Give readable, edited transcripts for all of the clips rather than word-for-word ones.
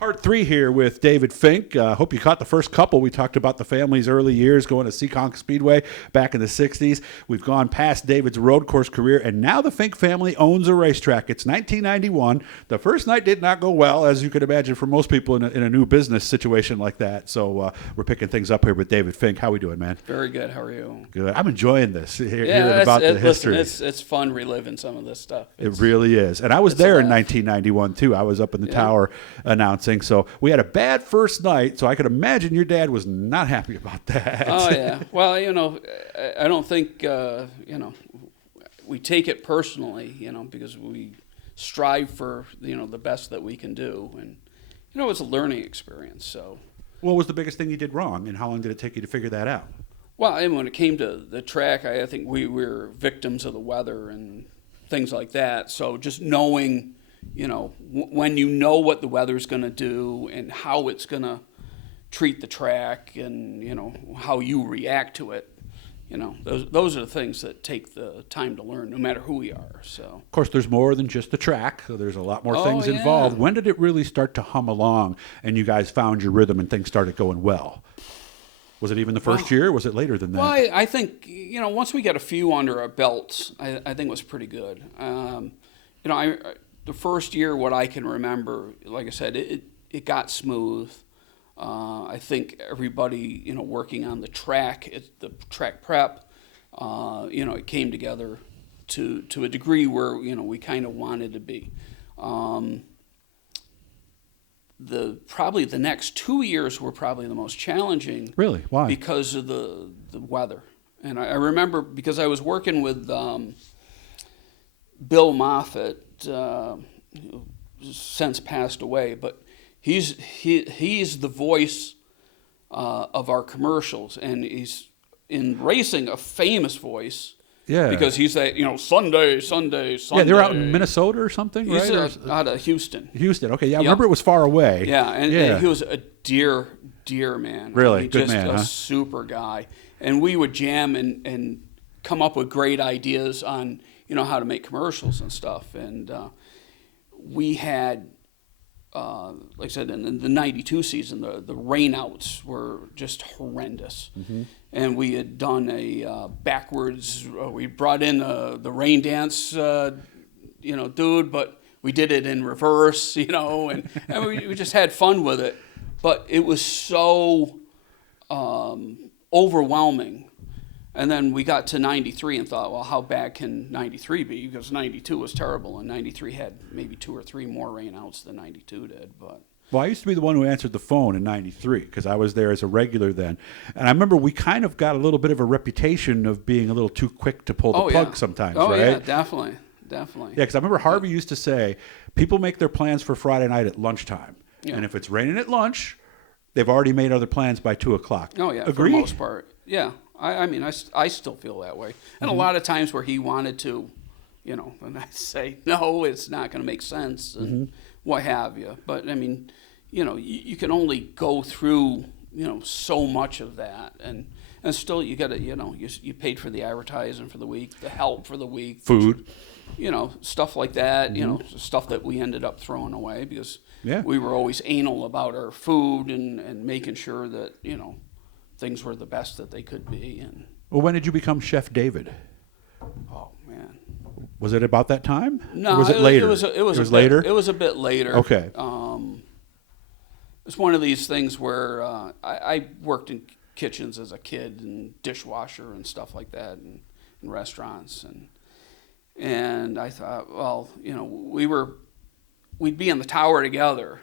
Part 3 here with David Fink. Hope you caught the first couple. We talked about the family's early years going to Seekonk Speedway back in the 60s. We've gone past David's road course career, and now the Fink family owns a racetrack. It's 1991. The first night did not go well, as you could imagine, for most people in a new business situation like that. So we're picking things up here with David Fink. How we doing, man? Very good. How are you? Good. I'm enjoying this, hearing about the history. Listen, it's fun reliving some of this stuff. It really is. And I was there in 1991, too. I was up in the tower announcing. So we had a bad first night, so I could imagine your dad was not happy about that. Oh, yeah. Well, I don't think, we take it personally, because we strive for, the best that we can do. And, it's a learning experience, so. What was the biggest thing you did wrong, and how long did it take you to figure that out? Well, and when it came to the track, I think we were victims of the weather and things like that. So just knowing, when you know what the weather's going to do and how it's going to treat the track and, how you react to it, those are the things that take the time to learn, no matter who we are. So, of course, there's more than just the track. So there's a lot more things involved. When did it really start to hum along and you guys found your rhythm and things started going well? Was it even the first year, or was it later than that? Well, I think, once we got a few under our belts, I think it was pretty good. The first year, what I can remember, like I said, it got smooth. I think everybody, working on the track, the track prep, it came together to a degree where, we kind of wanted to be. Probably the next 2 years were probably the most challenging. Really? Why? Because of the weather. And I remember, because I was working with Bill Moffitt, who since passed away, but he's the voice of our commercials, and he's in racing a famous voice. Yeah. Because he's that, Sunday. Yeah, they're out in Minnesota or something, he's right? Out of Houston. Houston, okay. Yeah, I remember it was far away. Yeah, and he was a dear man. Really? Good just man, a super guy. And we would jam and come up with great ideas on, how to make commercials and stuff. And we had, like I said, in the 92 season, the rainouts were just horrendous. Mm-hmm. And we had done a backwards, we brought in the rain dance, dude, but we did it in reverse, and we just had fun with it. But it was so overwhelming. And then we got to 93 and thought, well, how bad can 93 be? Because 92 was terrible, and 93 had maybe 2 or 3 more rainouts than 92 did. But well, I used to be the one who answered the phone in 93 because I was there as a regular then. And I remember we kind of got a little bit of a reputation of being a little too quick to pull the plug sometimes, right? Oh, yeah, definitely. Yeah, because I remember Harvey used to say, people make their plans for Friday night at lunchtime. Yeah. And if it's raining at lunch, they've already made other plans by 2 o'clock. Oh, yeah, Agree? For the most part. Yeah. I still feel that way. And a lot of times where he wanted to, and I say, no, it's not going to make sense and what have you. But, you can only go through, so much of that. And still you got to, you paid for the advertising for the week, the help for the week. Food. Stuff like that, stuff that we ended up throwing away because we were always anal about our food and making sure that, things were the best that they could be. And well, when did you become Chef David? Oh man, was it about that time? No, or was it later? It was later. It was a bit later. Okay. It's one of these things where I worked in kitchens as a kid and dishwasher and stuff like that, and in restaurants, and I thought, well, we'd be in the tower together.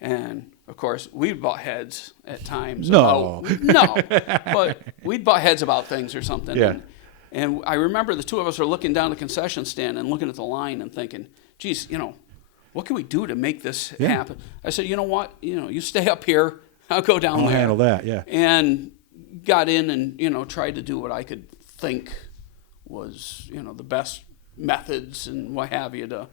And, of course, we'd butt heads at times. No. But we'd butt heads about things or something. Yeah. And I remember the two of us are looking down the concession stand and looking at the line and thinking, geez, what can we do to make this happen? I said, you know what? You stay up here. I'll go down there. I'll handle that, yeah. And got in and, tried to do what I could think was, the best methods and what have you to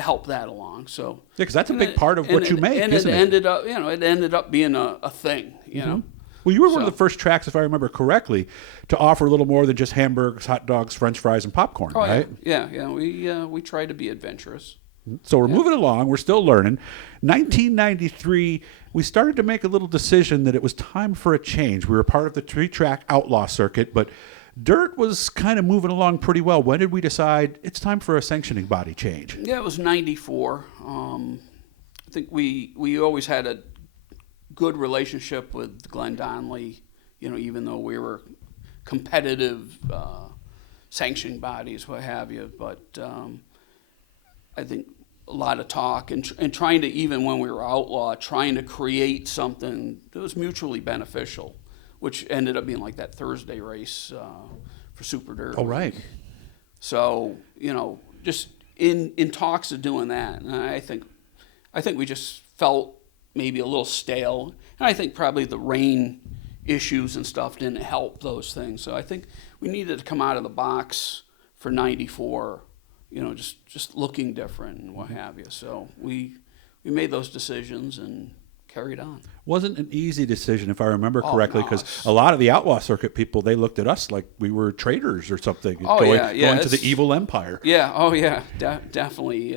help that along. So yeah, because that's a big part of what you make, isn't it? Ended up, it ended up being a thing, know. Well, you were one of the first tracks, if I remember correctly, to offer a little more than just hamburgers, hot dogs, French fries, and popcorn, right? Yeah. We tried to be adventurous. So we're moving along. We're still learning. 1993, we started to make a little decision that it was time for a change. We were part of the three-track outlaw circuit, but dirt was kind of moving along pretty well. When did we decide it's time for a sanctioning body change? Yeah, it was 94. I think we always had a good relationship with Glenn Donnelly, even though we were competitive sanctioning bodies, what have you. But I think a lot of talk and trying to, even when we were outlaw, trying to create something that was mutually beneficial, which ended up being like that Thursday race for Super Dirt. Oh, right. So, just in talks of doing that, and I think we just felt maybe a little stale. And I think probably the rain issues and stuff didn't help those things. So I think we needed to come out of the box for 94, just looking different and what have you. So we made those decisions and carried on. Wasn't an easy decision, if I remember correctly, no, because a lot of the outlaw circuit people, they looked at us like we were traitors or something, going to the evil empire. Yeah, definitely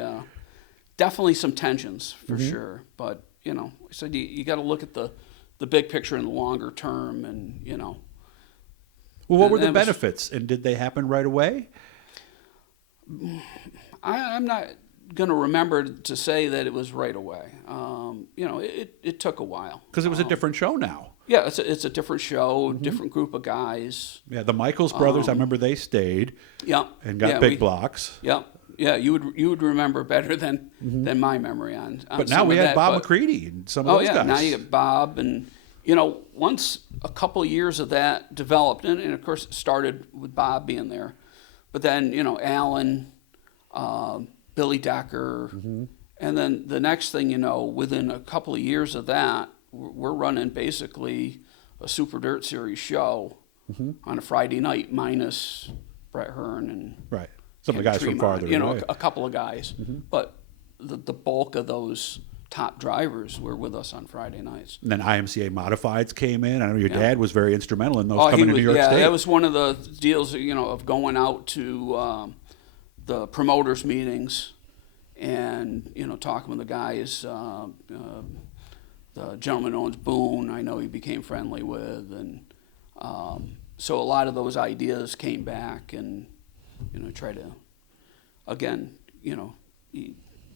some tensions for sure. But I said you got to look at the big picture in the longer term, and Well, what were the benefits, and did they happen right away? I'm not going to remember to say that it was right away. It took a while. Because it was a different show now. Yeah, it's a different show, different group of guys. Yeah, the Michaels brothers, I remember they stayed. Yeah, and got big blocks. Yeah, you would remember better than my memory on but now we had Bob McCready and some of those guys. Now you get Bob, and once a couple of years of that developed, and of course it started with Bob being there, but then Alan, Billy Decker, and then the next thing within a couple of years of that, we're running basically a Super Dirt Series show on a Friday night, minus Brett Hearn and right. Some of the guys Tremont, from farther away. a couple of guys, but the bulk of those top drivers were with us on Friday nights. And then IMCA Modifieds came in. I know your dad was very instrumental in those coming to New York State. Yeah, that was one of the deals, of going out to the promoters meetings and, talking with the guys. The gentleman who owns Boone, I know he became friendly with. And so a lot of those ideas came back and, try to, again, you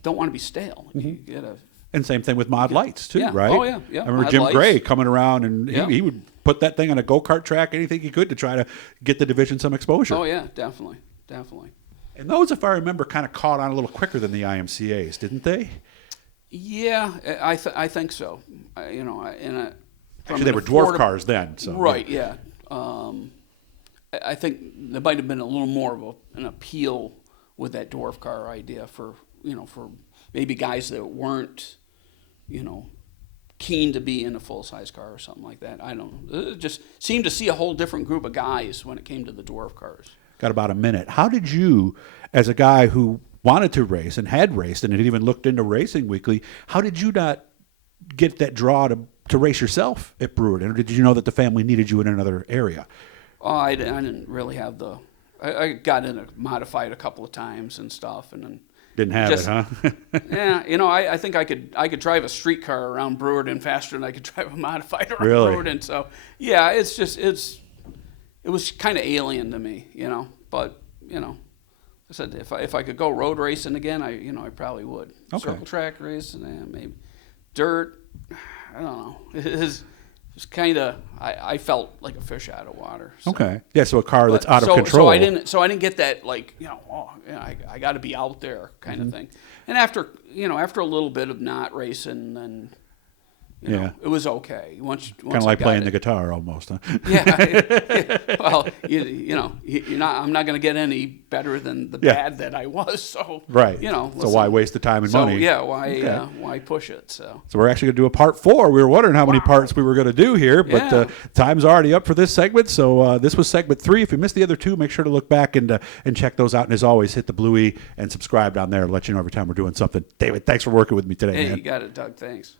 don't want to be stale. You gotta. And same thing with Mod Lights, too, right? Oh, yeah. I remember Mod Jim Lights. Gray coming around, and he would put that thing on a go-kart track, anything he could to try to get the division some exposure. Oh, yeah, definitely. And those, if I remember, kind of caught on a little quicker than the IMCAs, didn't they? Yeah, I think so. Actually, they were dwarf cars then. So right, yeah. I think there might have been a little more of an appeal with that dwarf car idea for maybe guys that weren't, keen to be in a full-size car or something like that. I don't know. It just seemed to see a whole different group of guys when it came to the dwarf cars. Got about a minute. How did you, as a guy who wanted to race and had raced and had even looked into Racing Weekly, how did you not get that draw to race yourself at Brewerton? Or did you know that the family needed you in another area? Oh, I didn't really have I got in a modified a couple of times and stuff, and then didn't have it, huh? Yeah, I think I could drive a street car around Brewerton faster than I could drive a modified around Brewerton. So yeah, it was kind of alien to me, But I said if I could go road racing again, I probably would. Okay. Circle track racing, maybe dirt. I don't know. It's kind of I felt like a fish out of water. So. Okay. Yeah. So a car that's out of control. So I didn't get that I got to be out there kind of thing. And after a little bit of not racing, then it was okay. Once kind of like playing the guitar almost, huh? Yeah. Well, you're not. I'm not going to get any better than the bad that I was. So right. Listen, so why waste the time and money? Yeah. Why push it? So we're actually going to do a part 4. We were wondering how many parts we were going to do here, but time's already up for this segment. So this was segment 3. If you missed the other 2, make sure to look back and check those out. And as always, hit the blue E and subscribe down there to let you know every time we're doing something. David, thanks for working with me today, man. You got it, Doug. Thanks.